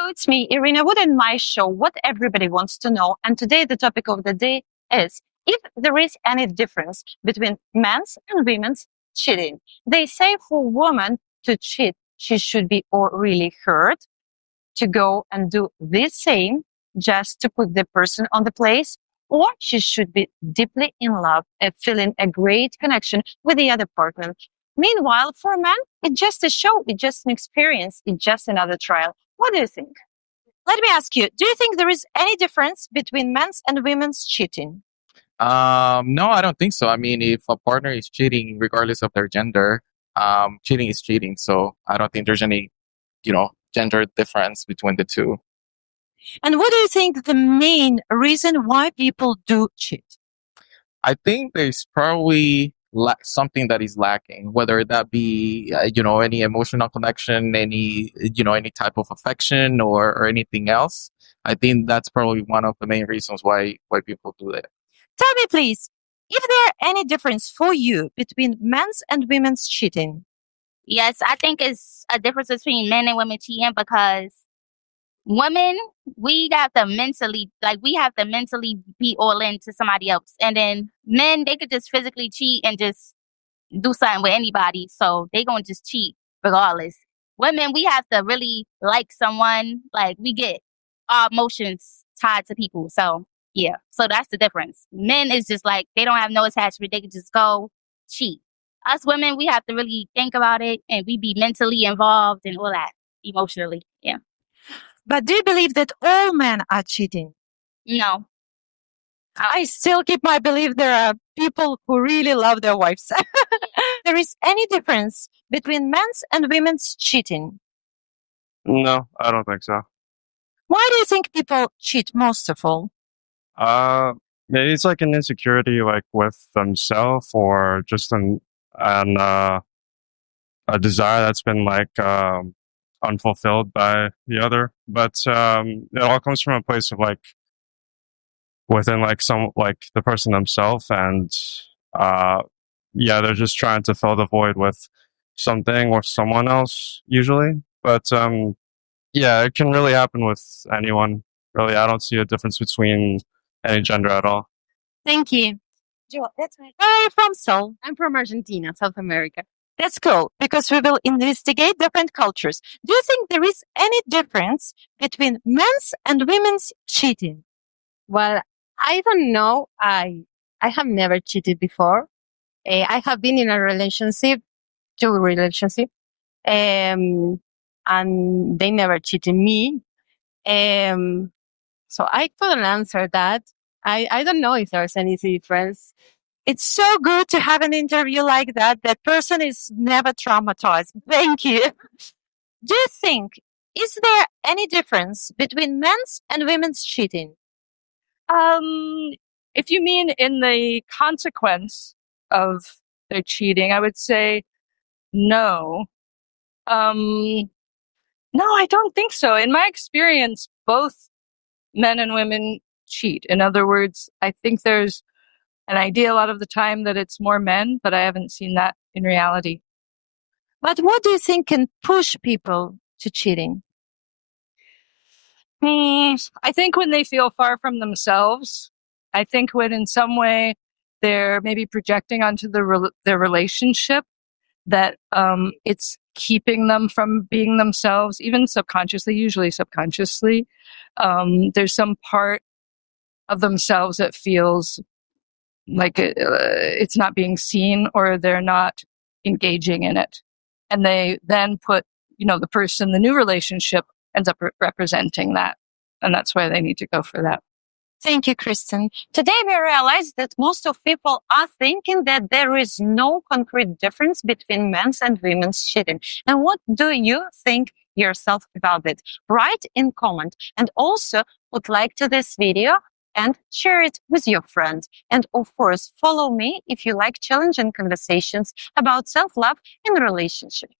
Hello, it's me, Iryna Wood, and my show, What Everybody Wants to Know. And today, the topic of the day is if there is any difference between men's and women's cheating. They say for a woman to cheat, she should be or really hurt to go and do the same just to put the person on the place, or she should be deeply in love and feeling a great connection with the other partner. Meanwhile, for a man, it's just a show, it's just an experience, it's just another trial. What do you think? Let me ask you, do you think there is any difference between men's and women's cheating? No, I don't think so. I mean, if a partner is cheating, regardless of their gender, cheating is cheating. So I don't think there's any, gender difference between the two. And what do you think the main reason why people do cheat? I think there's probably something that is lacking, whether that be, any emotional connection, any type of affection or anything else. I think that's probably one of the main reasons why people do it. Tell me, please, if there any difference for you between men's and women's cheating? Yes, I think it's a difference between men and women cheating because women, we have to mentally be all into somebody else. And then men, they could just physically cheat and just do something with anybody. So they gonna just cheat regardless. Women, we have to really like someone. Like we get our emotions tied to people. So yeah, so that's the difference. Men is just like, they don't have no attachment. They can just go cheat. Us women, we have to really think about it and we be mentally involved and all that emotionally. Yeah. But do you believe that all men are cheating? No. I still keep my belief there are people who really love their wives. There is any difference between men's and women's cheating? No, I don't think so. Why do you think people cheat most of all? Maybe it's like an insecurity, like with themselves, or just a desire that's been unfulfilled by the other. But it all comes from a place of within the person themselves, and they're just trying to fill the void with something or someone else usually. But it can really happen with anyone. Really, I don't see a difference between any gender at all. Thank you. That's right. Where are you from, Sol? I'm from Argentina, South America. That's cool, because we will investigate different cultures. Do you think there is any difference between men's and women's cheating? Well, I don't know. I have never cheated before. I have been in a relationship, and they never cheated me. So I couldn't answer that. I don't know if there's any difference. It's so good to have an interview like that. That person is never traumatized. Thank you. Do you think, is there any difference between men's and women's cheating? If you mean in the consequence of their cheating, I would say no. No, I don't think so. In my experience, both men and women cheat. In other words, I think there's an idea a lot of the time that it's more men, but I haven't seen that in reality. But what do you think can push people to cheating? I think when they feel far from themselves, I think when in some way they're maybe projecting onto their relationship that it's keeping them from being themselves, even subconsciously, usually subconsciously. There's some part of themselves that feels like it's not being seen or they're not engaging in it. And they then put, the new relationship ends up representing that. And that's why they need to go for that. Thank you, Kristen. Today we realized that most of people are thinking that there is no concrete difference between men's and women's cheating. And what do you think yourself about it? Write in comment, and also put like to this video and share it with your friend. And of course, follow me if you like challenging conversations about self-love in a relationship.